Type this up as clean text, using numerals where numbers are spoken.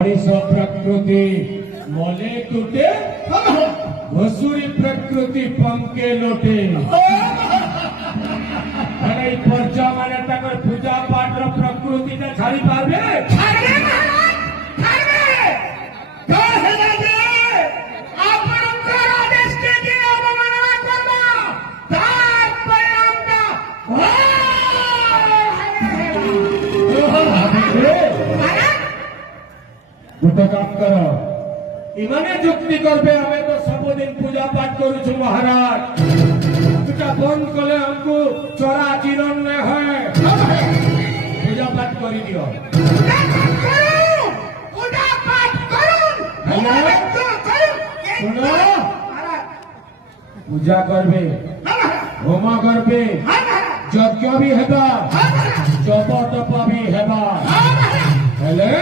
प्रकृति मोले टूटे घुसुरी प्रकृति पंके लोटे पर्चा माने तकर पूजा पाठ प्रकृति छाड़ी पारबे गोटे काम कर इमाने जुक्ति करबे हमें तो सबुदिन पूजा पाठ करू महाराज पूजा बंद कले हमको चोरा चिरन में है पूजा पाठ करी दियो पूजा करबे होम करबे यज्ञ भी हेबा जप तप भी हेबा हेले